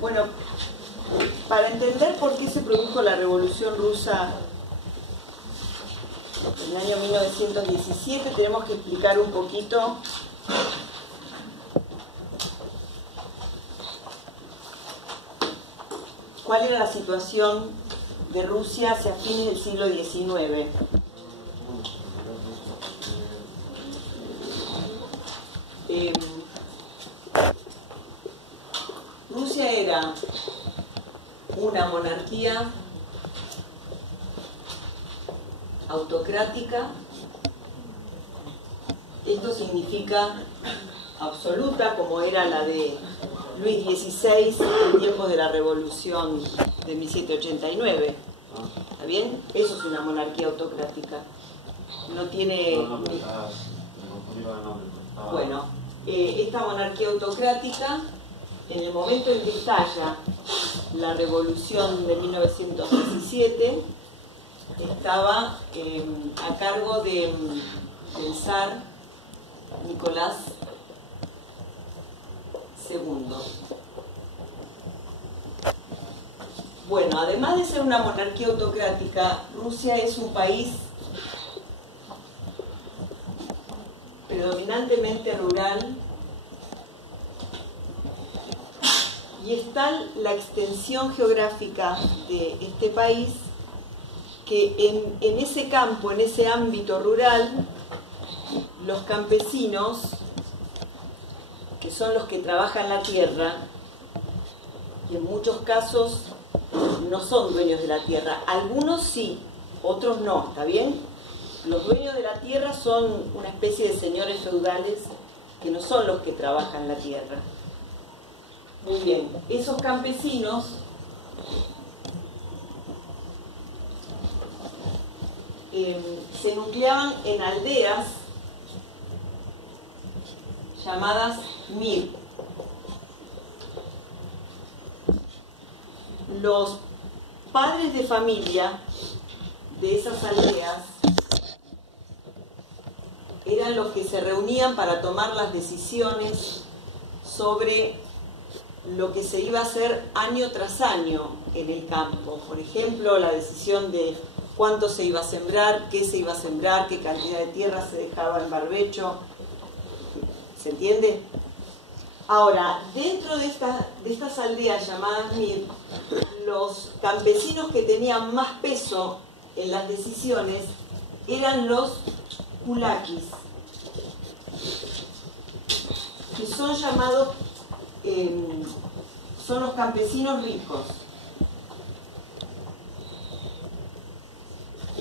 Bueno, para entender por qué se produjo la Revolución Rusa en el año 1917, tenemos que explicar un poquito cuál era la situación de Rusia hacia fines del siglo XIX. Rusia era una monarquía autocrática. Esto significa absoluta, como era la de Luis XVI en tiempos de la Revolución de 1789. ¿Está bien? Eso es una monarquía autocrática. No tiene... Bueno, esta monarquía autocrática, en el momento en que estalla la Revolución de 1917, estaba a cargo del zar Nicolás II. Bueno, además de ser una monarquía autocrática, Rusia es un país predominantemente rural, y es tal la extensión geográfica de este país que en ese campo, en ese ámbito rural, los campesinos, que son los que trabajan la tierra, y en muchos casos no son dueños de la tierra, algunos sí, otros no, ¿está bien? Los dueños de la tierra son una especie de señores feudales que no son los que trabajan la tierra. Muy bien, esos campesinos se nucleaban en aldeas llamadas mir. Los padres de familia de esas aldeas eran los que se reunían para tomar las decisiones sobre lo que se iba a hacer año tras año en el campo. Por ejemplo, la decisión de cuánto se iba a sembrar, qué se iba a sembrar, qué cantidad de tierra se dejaba en barbecho. ¿Se entiende? Ahora, dentro de estas aldeas llamadas mir, los campesinos que tenían más peso en las decisiones eran los kulakis, que son llamados, son los campesinos ricos.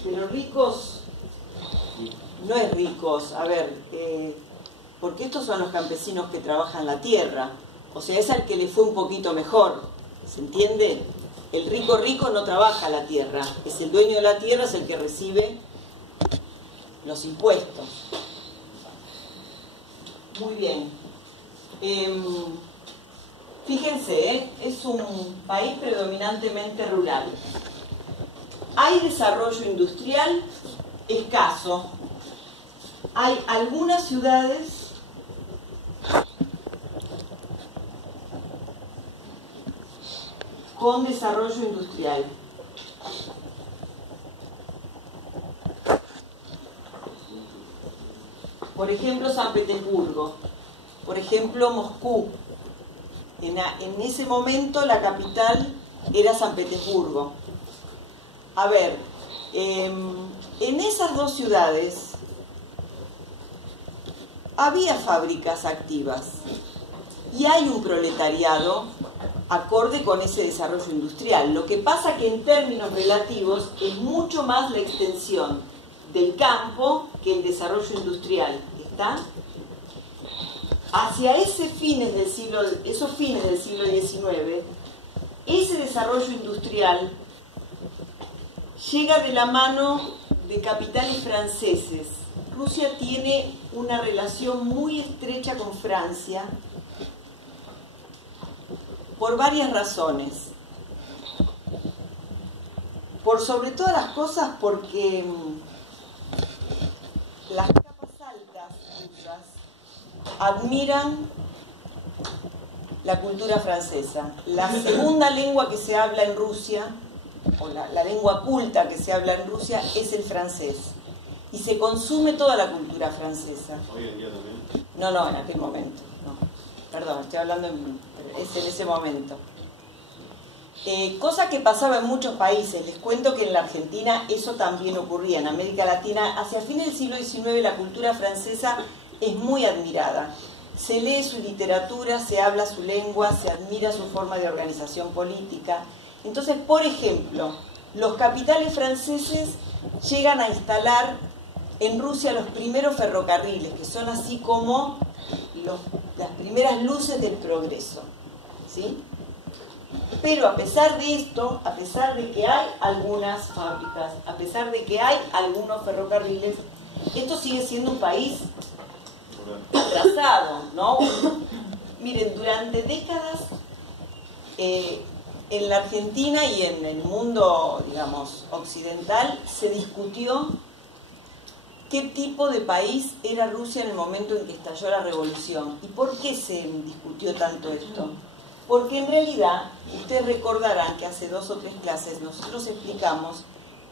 Pero ricos, no es ricos, a ver, porque estos son los campesinos que trabajan la tierra, o sea, es al que le fue un poquito mejor, ¿se entiende? El rico rico no trabaja la tierra, es el dueño de la tierra, es el que recibe los impuestos. Muy bien. Fíjense, es un país predominantemente rural. Hay desarrollo industrial escaso. Hay algunas ciudades con desarrollo industrial. Por ejemplo, San Petersburgo. Por ejemplo, Moscú. En ese momento la capital era San Petersburgo. A ver, en esas dos ciudades había fábricas activas y hay un proletariado acorde con ese desarrollo industrial. Lo que pasa que en términos relativos es mucho más la extensión del campo que el desarrollo industrial. ¿Está? Hacia esos fines del siglo XIX, ese desarrollo industrial llega de la mano de capitales franceses. Rusia tiene una relación muy estrecha con Francia por varias razones. Por sobre todas las cosas porque las capas altas rusas admiran la cultura francesa. La segunda lengua que se habla en Rusia, o la lengua culta que se habla en Rusia, es el francés. Y se consume toda la cultura francesa. ¿Hoy en día también? No, en aquel momento. No. Perdón, estoy hablando en ese momento. Cosa que pasaba en muchos países. Les cuento que en la Argentina eso también ocurría. En América Latina, hacia fines del siglo XIX, la cultura francesa es muy admirada. Se lee su literatura, se habla su lengua, se admira su forma de organización política. Entonces, por ejemplo, los capitales franceses llegan a instalar en Rusia los primeros ferrocarriles, que son así como las primeras luces del progreso, ¿sí? Pero a pesar de esto, a pesar de que hay algunas fábricas, a pesar de que hay algunos ferrocarriles, esto sigue siendo un país atrasado, ¿no? Miren, durante décadas en la Argentina y en el mundo, digamos, occidental, se discutió qué tipo de país era Rusia en el momento en que estalló la revolución. ¿Y por qué se discutió tanto esto? Porque en realidad, ustedes recordarán que hace 2 o 3 clases nosotros explicamos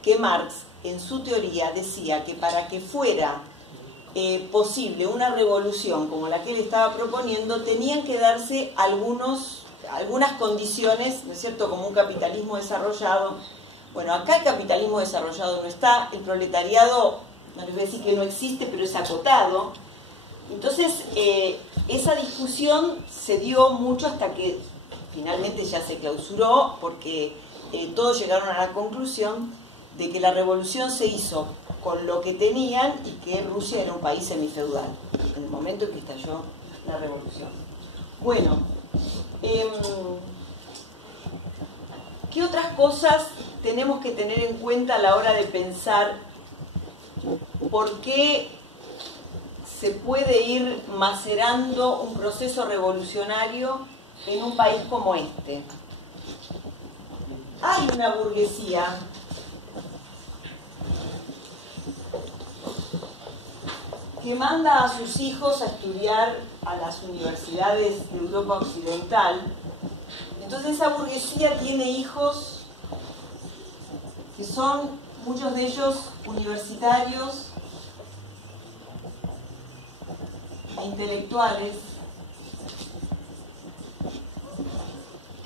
que Marx, en su teoría, decía que para que fuera posible una revolución como la que él estaba proponiendo, tenían que darse algunas condiciones, ¿no es cierto?, como un capitalismo desarrollado. Bueno, acá el capitalismo desarrollado no está, el proletariado, no les voy a decir que no existe, pero es acotado. Entonces, esa discusión se dio mucho hasta que finalmente ya se clausuró, porque todos llegaron a la conclusión de que la revolución se hizo con lo que tenían y que Rusia era un país semifeudal en el momento en que estalló la revolución. Bueno, ¿qué otras cosas tenemos que tener en cuenta a la hora de pensar por qué se puede ir macerando un proceso revolucionario en un país como este? Hay una burguesía que manda a sus hijos a estudiar a las universidades de Europa Occidental. Entonces esa burguesía tiene hijos que son, muchos de ellos, universitarios e intelectuales,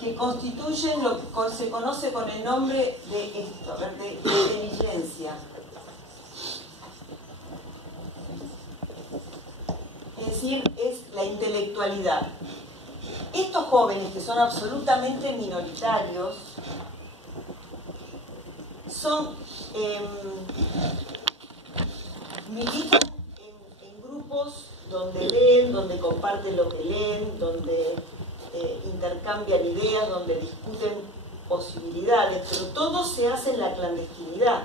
que constituyen lo que se conoce con el nombre de esto, de inteligencia. Es decir, es la intelectualidad. Estos jóvenes, que son absolutamente minoritarios, militan en grupos donde leen, donde comparten lo que leen, donde intercambian ideas, donde discuten posibilidades, pero todo se hace en la clandestinidad.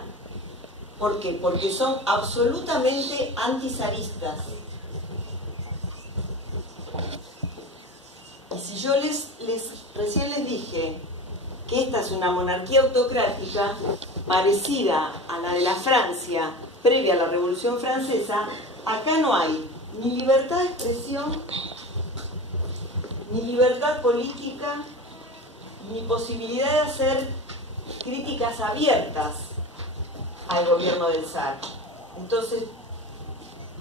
¿Por qué? Porque son absolutamente antizaristas. Y si yo recién les dije que esta es una monarquía autocrática parecida a la de la Francia previa a la Revolución Francesa, acá no hay ni libertad de expresión, ni libertad política, ni posibilidad de hacer críticas abiertas al gobierno del zar. Entonces,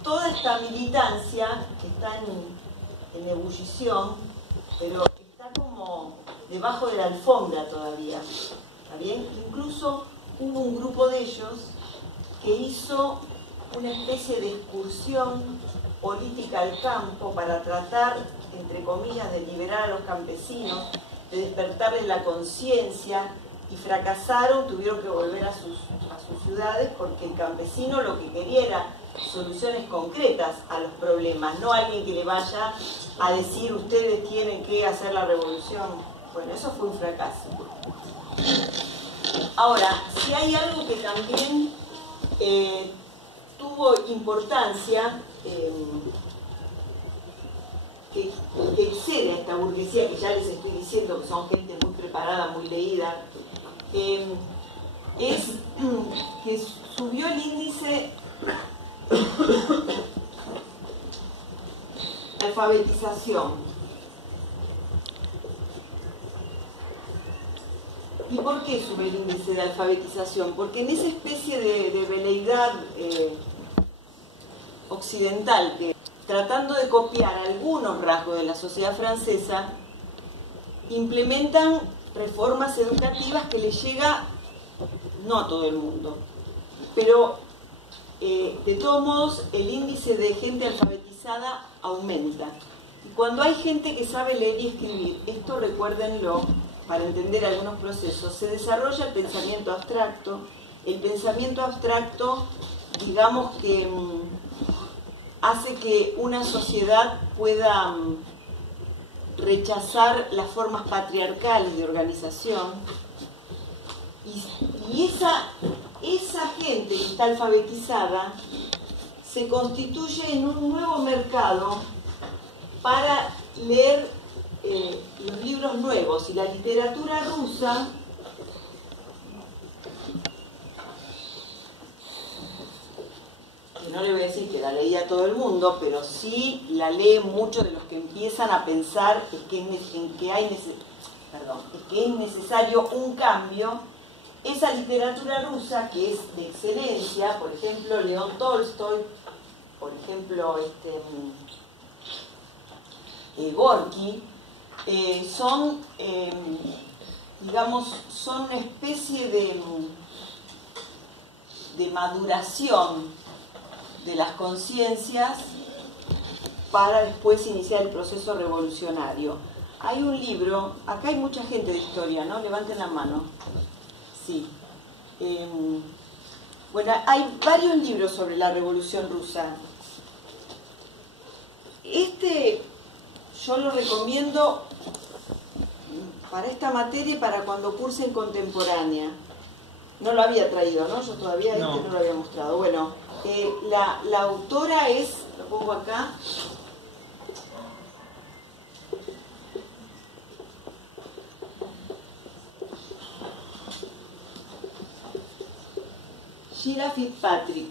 toda esta militancia que está en ebullición, pero está como debajo de la alfombra todavía, ¿está bien? Incluso hubo un grupo de ellos que hizo una especie de excursión política al campo para tratar, entre comillas, de liberar a los campesinos, de despertarles la conciencia, y fracasaron, tuvieron que volver a sus ciudades, porque el campesino lo que quería era soluciones concretas a los problemas, no alguien que le vaya a decir ustedes tienen que hacer la revolución. Bueno, eso fue un fracaso. Ahora, si hay algo que también tuvo importancia, que excede a esta burguesía, que ya les estoy diciendo que son gente muy preparada, muy leída, es que subió el índice de alfabetización. ¿Y por qué sube el índice de alfabetización? Porque en esa especie de veleidad occidental, que tratando de copiar algunos rasgos de la sociedad francesa, implementan reformas educativas que le llega no a todo el mundo, pero de todos modos el índice de gente alfabetizada aumenta. Y cuando hay gente que sabe leer y escribir, esto recuérdenlo, para entender algunos procesos, se desarrolla el pensamiento abstracto. El pensamiento abstracto, digamos que hace que una sociedad pueda rechazar las formas patriarcales de organización, y esa gente que está alfabetizada se constituye en un nuevo mercado para leer los libros nuevos, y la literatura rusa no le voy a decir que la leía todo el mundo, pero sí la lee muchos de los que empiezan a pensar que es necesario un cambio. Esa literatura rusa, que es de excelencia, por ejemplo León Tolstoy, por ejemplo Gorky, son una especie de maduración de las conciencias para después iniciar el proceso revolucionario. Hay un libro, acá hay mucha gente de historia, ¿no? Levanten la mano. Sí. Bueno, hay varios libros sobre la Revolución Rusa. Yo lo recomiendo para esta materia y para cuando cursen contemporánea. No lo había traído, ¿no? Yo todavía no lo había mostrado. Bueno, la autora es, lo pongo acá, Sheila Fitzpatrick.